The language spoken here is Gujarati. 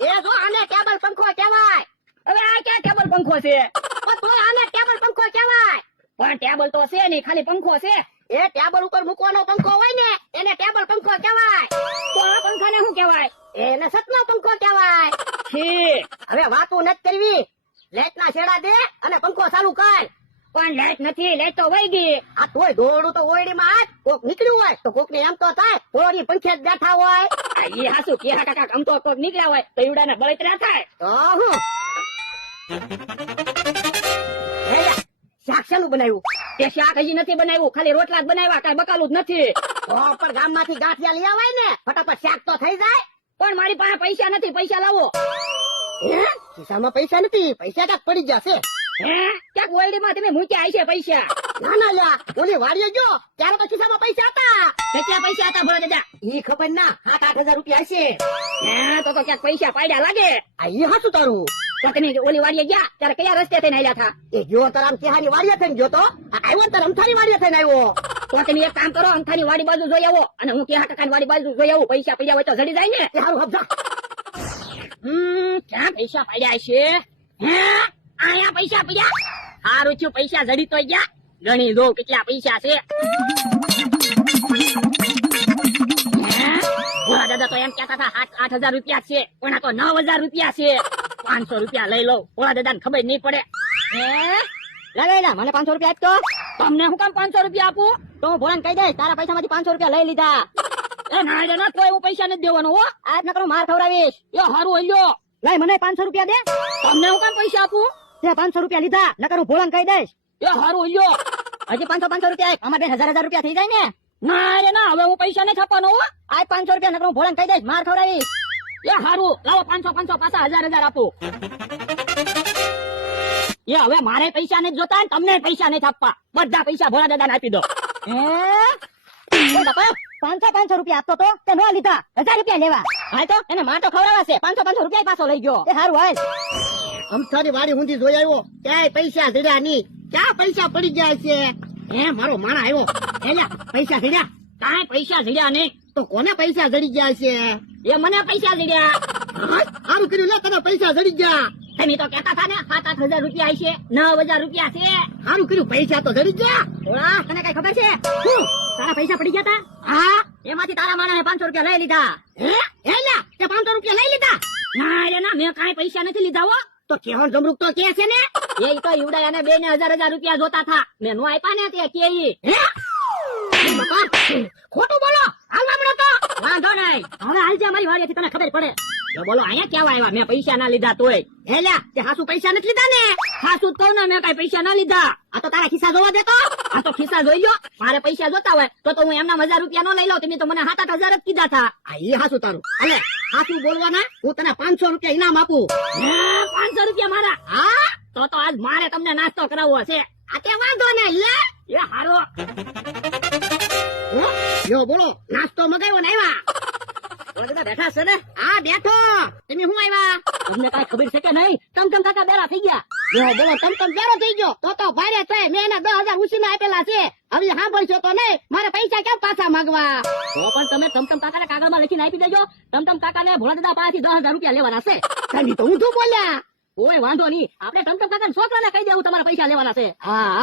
એ જો આને ટેબલ પંખો કહેવાય. હવે આ ક્યાં ટેબલ પંખો છે? પણ તોય આને ટેબલ પંખો કહેવાય. પણ ટેબલ તો છે નહીં, ખાલી પંખો છે. એ ટેબલ ઉપર મૂકવાનો પંખો હોય ને એને ટેબલ પંખો કહેવાય. તો આ પંખાને શું કહેવાય? એને સતનો પંખો કહેવાય. ઠીક. હવે વાતું નથી કરવી. લાઈટ ના છેડા દે અને પંખો ચાલુ કર. પણ લાઈટ નથી, લાઈટ તો વહી ગઈ. આ તોય દોરડું તો ઓયડીમાં હાથ કોક નીકળ્યું હોય તો કોક ને એમ તો થાય ઓયડી પંખે જ બેઠા હોય. આ ઈ હાસુ કેહા કાકા આમ તો કોક નીકળ્યા હોય તો ઈવડાને બળતરા થાય. તો હું શાક શાનું બનાવ્યું? તે શાક હજી નથી બનાવ્યું, ખાલી રોટલા જ બનાવ્યા, કાંઈ બકાલું જ નથી. પણ ગામ માંથી ગાંઠિયા લઈ આવાય ને ફટાફટ શાક તો થઈ જાય. પણ મારી પાસે પૈસા નથી, પૈસા લાવો. હે? ખિસ્સામાં પૈસા નથી? પૈસા ક્યાંક પડી જશે. હે? ક્યાંક ઓયડીમાં તમે મૂક્યા હશે પૈસા. ના ના લ્યા, ઓલી વાડીએ ગયો ત્યારે તો ખિસ્સામાં પૈસા હતા. કેટલા પૈસા હતા ભોળા દાદા? ઈ ખબર ના, 7-8 હજાર રૂપિયા હશે. હે, તો ક્યાંક પૈસા પાડ્યા લાગે. આ ઈ હાસું તારું? તો તમે ઓલી વાડીએ ગયા ત્યારે કયા રસ્તે થઈને આવ્યા હતા? એ ગયો તાર આમ કેહાની વાડીએ થઈને ગયો તો આવ્યો તાર અમથાની વાડીએ થઈને આવ્યો. તો તમે એક કામ કરો, અંથાની વાડી બાજુ જોઈ આવો અને હું કેહા કાકાની વાડી બાજુ જોઈ આવું. પૈસા પડ્યા હોય તો જડી જાય ને. એ હારું હબજા. ક્યાં પૈસા પડ્યા છે? હે, આયા પૈસા પડ્યા. સારું થયું, પૈસા જડી તો ગયા. ગણી દો કેટલા પૈસા છે. ભોળા દાદા તો એમ કહેતા હતા 8,000 રૂપિયા છે, પણ આ તો 9,000 રૂપિયા છે. 500 રૂપિયા લઈ લો, ભોળા દાદા ને ખબર નહીં પડે. હે લે મને 500 રૂપિયા આપતો. તમને હું કામ 500 રૂપિયા આપું? તો હું ભોળાને કહી દઈશ તારા પૈસામાંથી 500 રૂપિયા લઈ લીધા. એ ના રે ના, તોય હું પૈસા નથી દેવાનો હો. આજ નકરો માર ખવડાવીશ. એ હારું હલ્યો. લઈ મને 500 રૂપિયા દે. તમને હું કામ પૈસા આપું? તે 500 રૂપિયા લીધા નકર હું ભોળાને કહી દઈશ. એ હારું હલ્યો. હજી 500 રૂપિયા આપ. આમાં બેન 1000 રૂપિયા થઈ જાય ને. ના રે ના, હવે હું પૈસા નથી આપવાનો હો. આજ 500 રૂપિયા નકર હું ભોળાને કહી દઈશ માર ખવડાવીશ. એ હારું, લાવો 500 પાછા 1000 આપો. એ હવે મારે પૈસા નથી જોતા ને તમને પૈસા નથી આપવા. બધા પૈસા ભોળા દાદાને આપી દો. હે બાપા 500 રૂપિયા આપતો તો તે નો લીધા 1000 રૂપિયા લેવા. હા તો એને માં તો ખવડાવશે. 500 રૂપિયા પાછો લઈ ગયો. એ હારું હાલ. અમથાની વાડી હુંધી જોઈ આવ્યો, ક્યાંય પૈસા જડ્યા નહીં. ક્યાં પૈસા પડી ગયા છે? હે મારો માણા આવ્યો. એલા પૈસા જડ્યા? કાંઈ પૈસા જડ્યા નહીં. તો કોને પૈસા જડી ગયા છે? એ મને પૈસા જડ્યા. સારું કર્યું લે, તને પૈસા જડી ગયા. તમે તો કહેતા હતા ને 7-8 હજાર રૂપિયા છે, 9,000 રૂપિયા છે. સારું કર્યું, પૈસા તો જડી ગયા. ભોળા, તને કઈ ખબર છે? શું? તારા પૈસા પડી ગયા હતા? હા એમાંથી તારા માણસે 500 રૂપિયા લઈ લીધા. હે એલા તે 500 રૂપિયા લઈ લીધા? ના રે ના, મેં કાંઈ પૈસા નથી લીધા હો. તો કેવણ જમરૂક તો કે છે ને. એ તો ઈવડા અને 2,000 રૂપિયા જોતા હતા. મેં નો આપ્યા ને તે કે ઈ. હે બાપા ખોટું બોલો. હાલ હમણાં તો વાંધો નહીં, હવે હાલ જા મારી વાડીએથી, તને ખબર પડે. તો બોલો અહીંયા કેવા આવ્યા? મેં પૈસા ના લીધા તોય. એલા તે હાસુ પૈસા નથી લીધા ને? ખાસું જ કહું ને, મેં કઈ પૈસા ના લીધા. આ તો તારા ખિસ્સા જોવા દેતો. આ તો ખિસ્સા જોઈ લો. મારે પૈસા જોતા હોય તો હું એમના 1,000 રૂપિયા નો લઈ લઉં. તમે તો મને 7-8 હજાર જ કીધા હતા. આ ઈ હાસુ તારું. અલે હાસુ બોલવાના, હું તને 500 રૂપિયા ઇનામ આપું. હે, 500 રૂપિયા મારા? હા તો આજ મારે તમને નાસ્તો કરાવવો છે. આ તે વાંધો ને લે. એ હારો. યો બોલો, નાસ્તો મગાવ્યો ને આવ્યા? બેઠા છે ને? હા બેઠો. તમે શું આવ્યા? તમને કઈ ખબર છે કે નહીં? તમ કાકા બેરા થઈ ગયા. યો બોલો, તમ બેરો થઈ ગયો તો ભારે થાય. મેં એને 10,000 ઉછીને આપેલા છે. હવે સાંભળશો તો નહીં, મારે પૈસા કેમ પાછા માંગવા? તો પણ તમે તમ કાકાને કાગળમાં લખીને આપી દેજો. તમ કાકાને ભોળા દાદા પાસેથી 10,000 રૂપિયા લેવાના છે. તમે તો ઊંધું બોલ્યા. કોઈ વાંધો નહીં, આપણે તમ કાકાના છોકરાને કહી દેવું તમારા પૈસા લેવાના છે. હા